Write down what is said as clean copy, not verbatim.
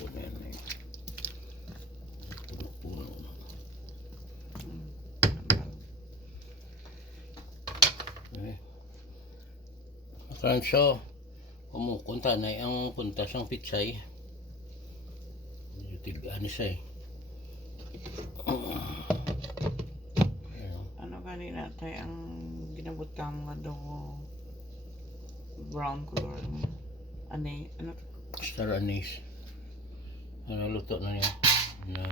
po na yan eh. Puno-puno. Okay. Kansyo, kumukunta na ang kuntas ang pitsay. Tigaan siya eh. Ano kanina tayo ang ginabot ka mo nga daw brown color mo. Ano? Star anise. Ano luto na niya? Na